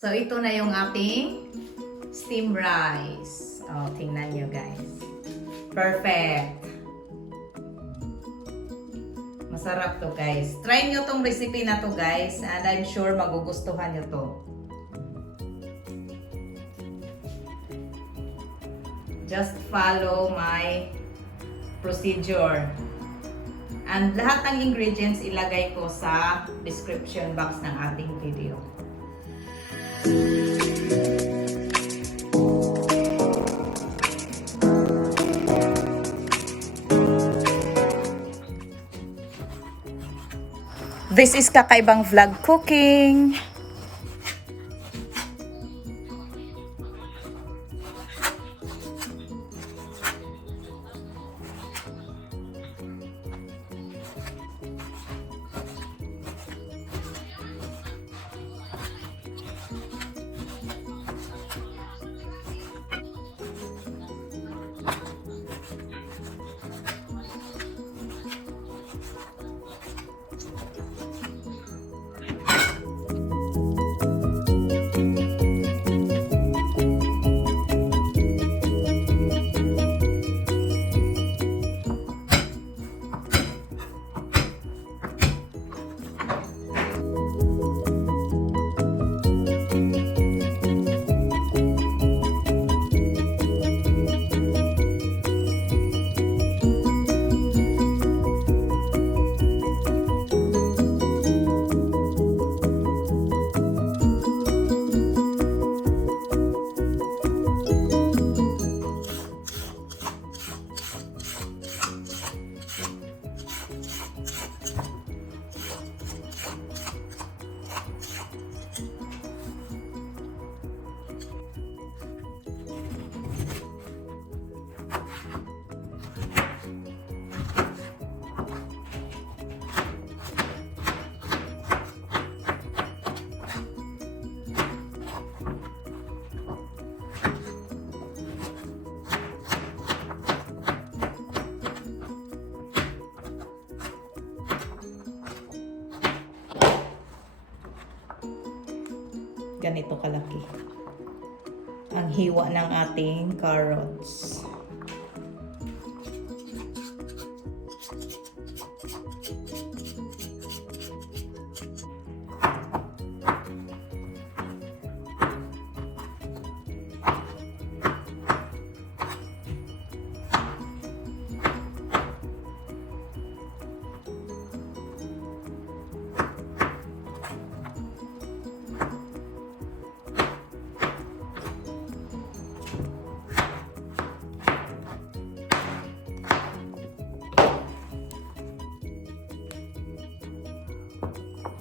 So, ito na yung ating steam rice. Oh, tingnan nyo guys. Perfect. Masarap to guys. Try nyo tong recipe na to guys. And I'm sure magugustuhan nyo to. Just follow my procedure. And lahat ng ingredients ilagay ko sa description box ng ating video. This is Kaka'EVAng vlog cooking. Ganito kalaki ang hiwa ng ating carrots.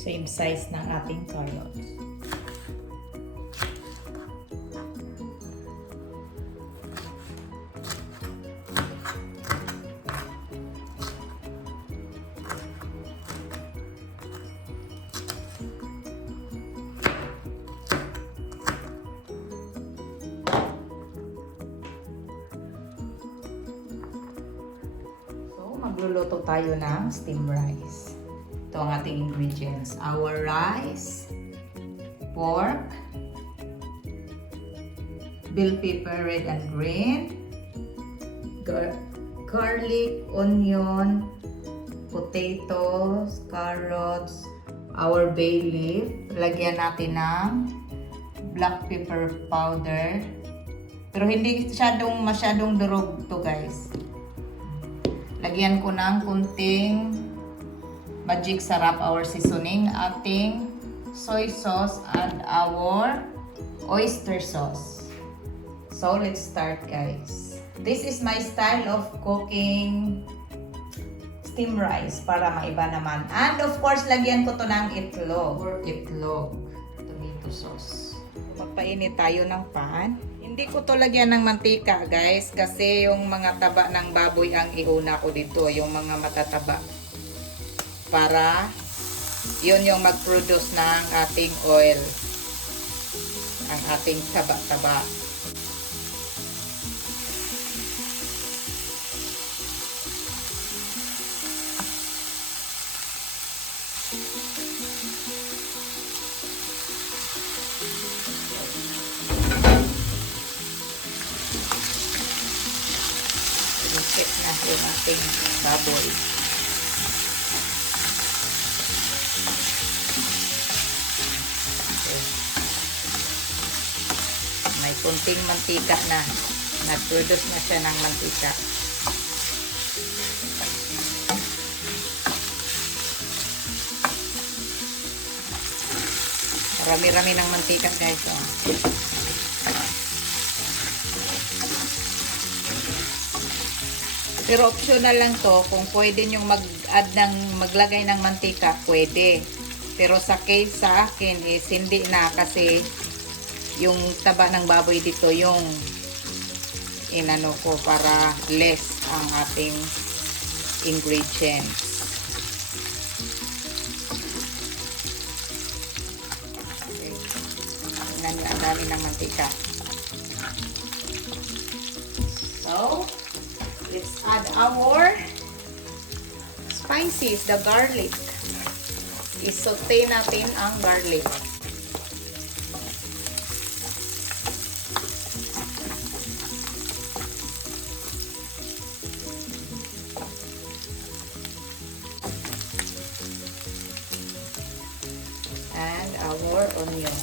Same size ng ating carrots. So, magluluto tayo ng steam rice. Ito ang ating ingredients. Our rice, pork, bell pepper red and green, garlic, onion, potatoes, carrots, our bay leaf. Lagyan natin ng black pepper powder. Pero hindi masyadong durog to guys. Lagyan ko ng kunting magic sarap, our seasoning, ating soy sauce, and our oyster sauce. So, let's start guys. This is my style of cooking steam rice para maiba naman. And of course, lagyan ko to ng itlog. Tomato sauce. Magpainit tayo ng pan. Hindi ko to lagyan ng mantika guys kasi yung mga taba ng baboy ang iuna ko dito, yung mga matataba. Para yun yung mag-produce ng ating oil, ang ating taba-taba. malapit na yung ating baboy. Okay. May kunting mantika na. Nag-produce na siya ng mantika. Rami-rami ng mantika guys. Oh. Pero optional lang to. Kung pwede nyo maglagay ng mantika, pwede. Pero sa case sa akin is hindi na kasi yung taba ng baboy dito yung inano ko para less ang ating ingredients. Ang dami ng mantika. So, let's add our spices, the garlic. I-saute natin ang garlic. And our onion.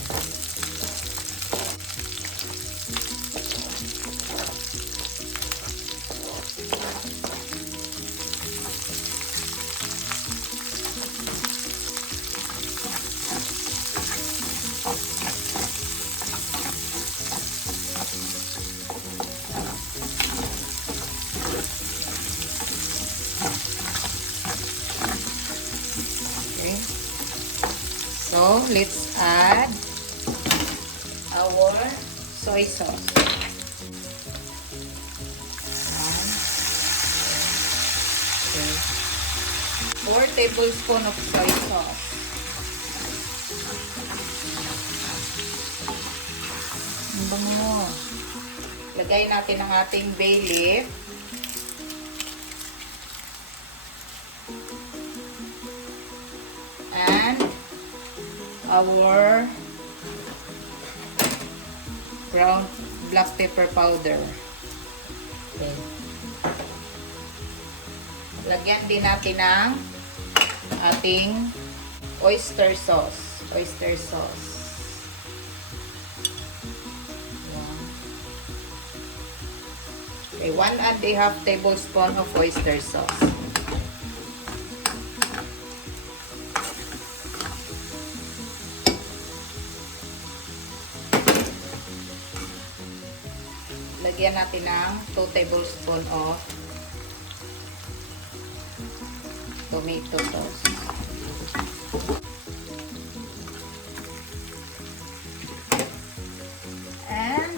So, let's add our soy sauce. Okay. 4 tablespoons of soy sauce. Ang bango. Lagay natin ang ating bay leaf. And our ground black pepper powder. Okay. Lagyan din natin ng ating oyster sauce. Oyster sauce. Okay, 1.5 tablespoon of oyster sauce. Lagyan natin ng 2 tablespoon of tomato sauce. And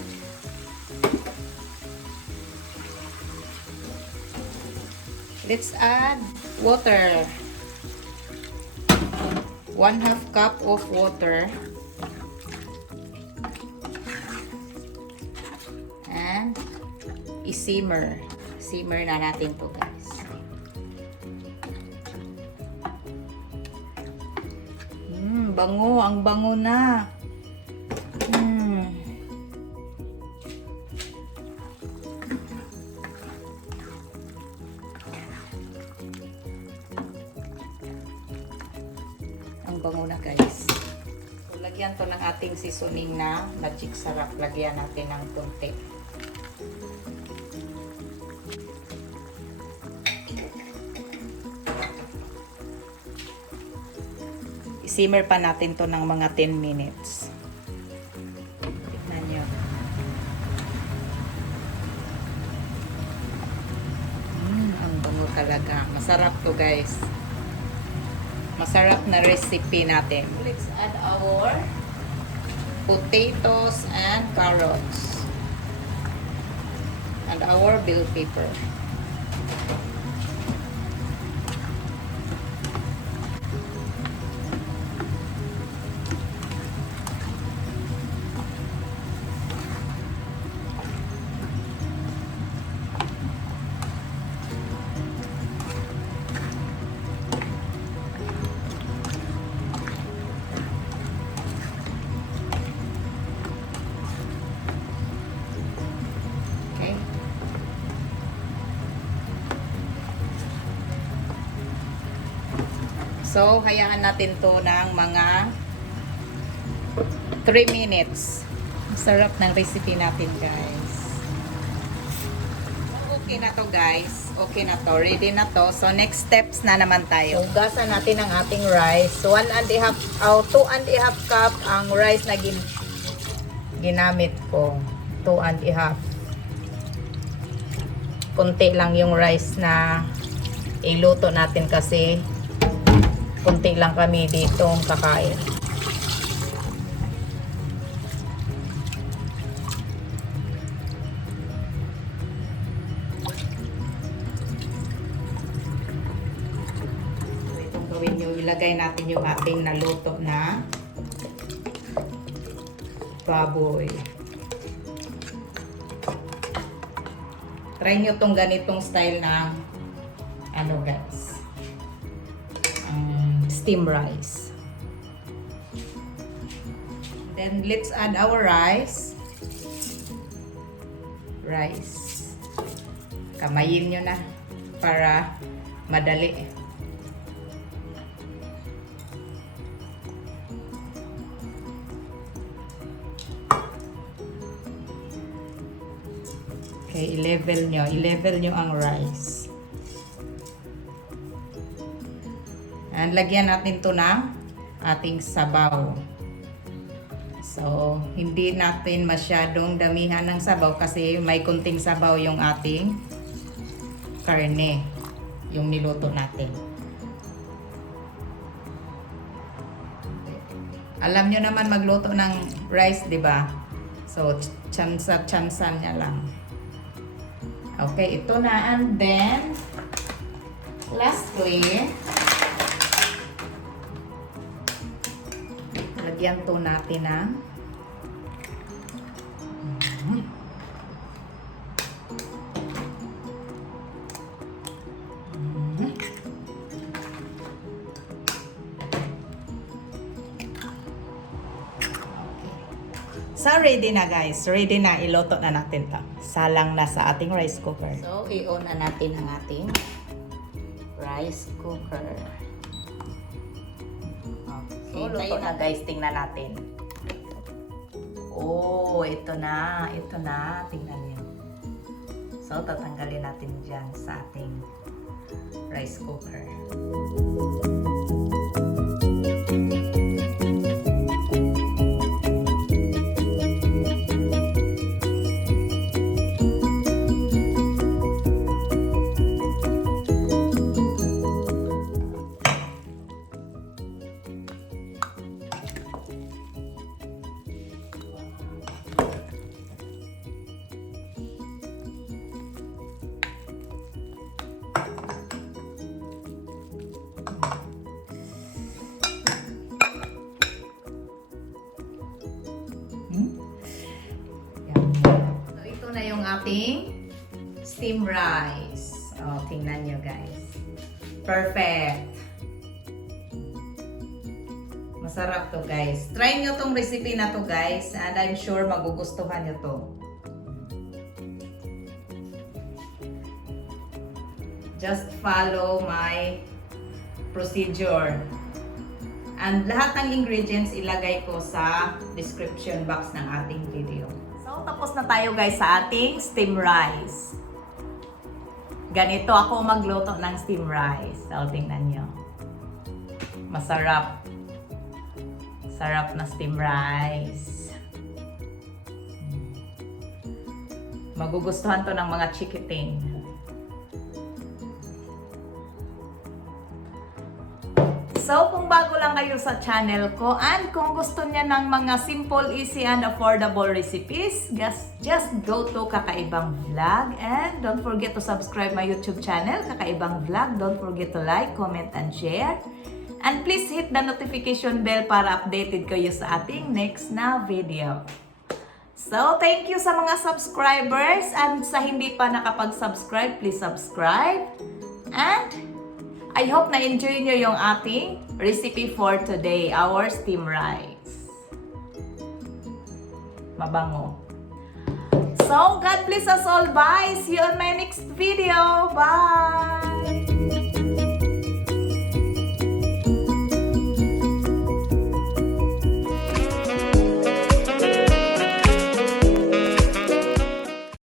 let's add water. 1/2 cup of water. I-simmer. Simmer na natin to guys. Bango. Ang bango na. Ang bango na guys. So, lagyan to ng ating seasoning na magic sarap. Lagyan natin ng konti. Simmer pa natin to ng mga 10 minutes. Tignan nyo. Ang bango talaga. Masarap to guys. Masarap na recipe natin. Let's add our potatoes and carrots. And our bell pepper. So, hayaan natin to ng mga 3 minutes. Sarap ng recipe natin, guys. Okay na to, guys. Okay na to. Ready na to. So, next steps na naman tayo. Hugasan natin ang ating rice. 2 and a half cup ang rice na ginamit ko. 2 and a half. Kunti lang yung rice na iluto natin kasi kunti lang kami dito kakain. Itong gawin nyo, ilagay natin yung ating naluto na baboy. Try nyo tong ganitong style na ano, guys, steam rice. Then let's add our rice. Kamayin nyo na para madali. Okay, i-level nyo ang rice. And lagyan natin to ng ating sabaw. So, hindi natin masyadong damihan ng sabaw kasi may kunting sabaw yung ating karne, yung niluto natin. Alam nyo naman magluto ng rice, di ba? So, tsansa-tsansan niya lang. Okay, ito na. And then, lastly, lagyan to natin ng So, ready na, guys. Ready na. Iluto na natin to. Salang na sa ating rice cooker. So, i-on na natin ang ating rice cooker. Okay. So, luto na, guys. Tingnan natin. Oh, ito na. Ito na. Tingnan niyo. So, tatanggalin natin dyan sa ating rice cooker. So, ito na yung ating steam rice. Oh, tingnan nyo, guys. Perfect. Masarap to, guys. Try nyo tong recipe na to, guys. And I'm sure magugustuhan nyo to. Just follow my procedure. And lahat ng ingredients ilagay ko sa description box ng ating video. So, tapos na tayo, guys, sa ating steam rice. Ganito ako magluto ng steam rice. So, tingnan nyo. Masarap. Sarap na steam rice. Magugustuhan to ng mga chikiting. So, kung bago lang kayo sa channel ko and kung gusto niya ng mga simple, easy, and affordable recipes, just go to Kaka'EVAng Vlog and don't forget to subscribe my YouTube channel, Kaka'EVAng Vlog. Don't forget to like, comment, and share. And please hit the notification bell para updated kayo sa ating next na video. So, thank you sa mga subscribers and sa hindi pa nakapag-subscribe, please subscribe. And I hope na-enjoy nyo yung ating recipe for today, our steam rice. Mabango. So, God bless us all. Bye! See you on my next video. Bye!